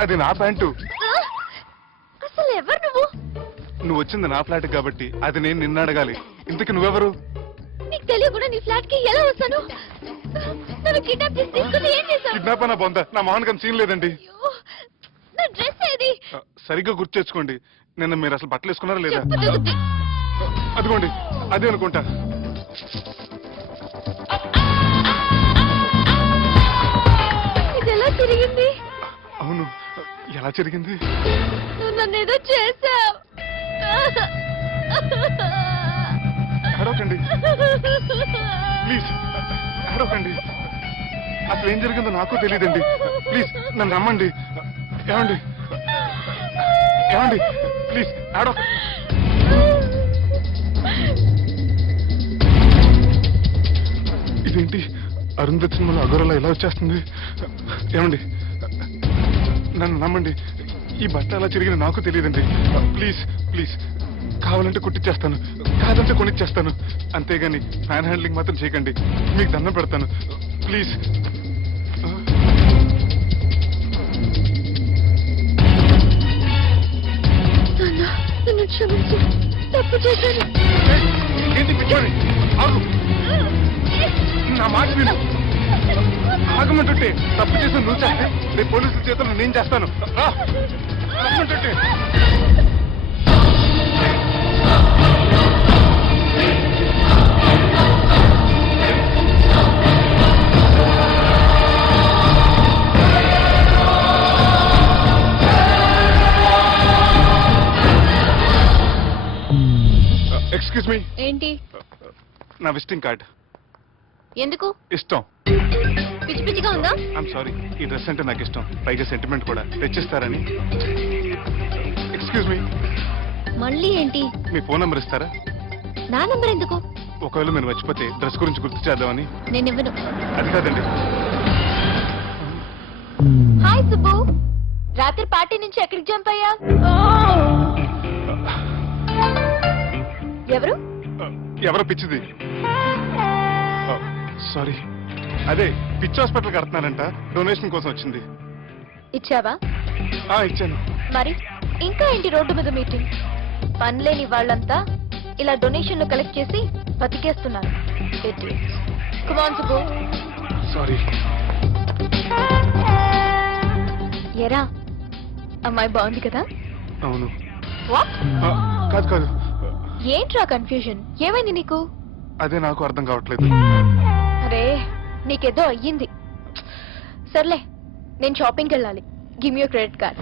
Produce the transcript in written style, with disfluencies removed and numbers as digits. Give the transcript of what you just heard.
అది నా ప్యాంటు. అసలు ఎవరు నువ్వు? నువ్వు వచ్చింది నా ఫ్లాట్ కాబట్టి అది నేను నిన్ను అడగాలి. ఇంతకు నువ్వెవరు? నీకు తెలియకుండా నీ ఫ్లాట్ కి ఎలా వస్తాను? నన్ను కిడ్నాప్ చేసి తీసుకుని ఏం చేశావు? కిడ్నాప్ అన్న బొంద, నా మోహన్ కం సీన్ లేదండి. నా డ్రెస్ ఏది? సరిగ్గా గుర్తు తెచ్చుకోండి. నిన్న మీరు అసలు బట్టలు వేసుకున్నారా లేదా? చెప్పు తెగుద్ది. అదిగోండి, అదే అనుకుంటా. ఇది ఎలా జరిగింది? అవును, ఎలా జరిగింది? నువ్వు నన్ను ఏదో చేశావు. ఏడవకండి ప్లీజ్, ఏడవకండి. అసలు ఏం జరిగిందో నాకు తెలియదండి. ప్లీజ్ నన్ను నమ్మండి. ఏమండి ఏమండి ప్లీజ్ ఏడవ. ఇదేంటి అరుంధతి సినిమాలో అగోరలా ఎలా వచ్చేస్తుంది? ఏమండి నన్ను నమ్మండి. ఈ బట్ట అలా జరిగిన నాకు తెలియదండి. ప్లీజ్ ప్లీజ్, కావాలంటే కుట్టిచ్చేస్తాను, కాదంటే కొనిచ్చేస్తాను. అంతేగాని హ్యాండ్ హ్యాండ్లింగ్ మాత్రం చేయకండి. మీకు దండం పెడతాను ప్లీజ్. నన్ను క్షమించు, తప్పు చేశాను. ఏంటి పిచ్చారు? ఆగు, నా మాట విను. ఆగమంటుంటే తప్పు చేసి నువ్వు చేస్తే రేపు పోలీసుల చేతుల్లో నేను చేస్తాను. ఆగమంటుంటే. Excuse me. ఏంటి? నా విజిటింగ్ కార్డ్. ఎందుకు? ఇష్టం. పిచ్చి పిచ్చిగా ఉందా? ఐఎమ్ సారీ, ఈ డ్రెస్ అంటే నాకు ఇష్టం, పైగా సెంటిమెంట్ కూడా. తెచ్చిస్తారని. Excuse me. మళ్ళీ ఏంటి? మీ ఫోన్ నెంబర్ ఇస్తారా? నా నంబర్ ఎందుకు? ఒకవేళ మీరు మర్చిపోతే డ్రెస్ గురించి గుర్తు చేద్దామని. నేను ఇవ్వను. అది కాదండి. హాయ్ సుబ్బు, రాత్రి పార్టీ నుంచి ఎక్కడికి జంప్ అయ్యా? ఎవరు? ఎవరో పిచ్చిది. సారీ, అదే పిచ్చి హాస్పిటల్ కడుతున్నారంట, డొనేషన్ కోసం వచ్చింది. ఇచ్చావా? ఇచ్చాను. మరి ఇంకా ఏంటి రోడ్డు మీద మీటింగ్? పనిలేని వాళ్ళంతా ఇలా డొనేషన్లు కలెక్ట్ చేసి బతికేస్తున్నారు. Come on Subbu. సారీ. ఎరా, అమ్మాయి బాగుంది కదా? అవును. వాట్? కాదు కాదు. ఏంట్రా కన్ఫ్యూజన్? ఏమైంది నీకు? అదే నాకు అర్థం కావట్లేదు. అరే, నీకేదో అయ్యింది. సర్లే, నేను షాపింగ్కి వెళ్ళాలి. Give me your credit card.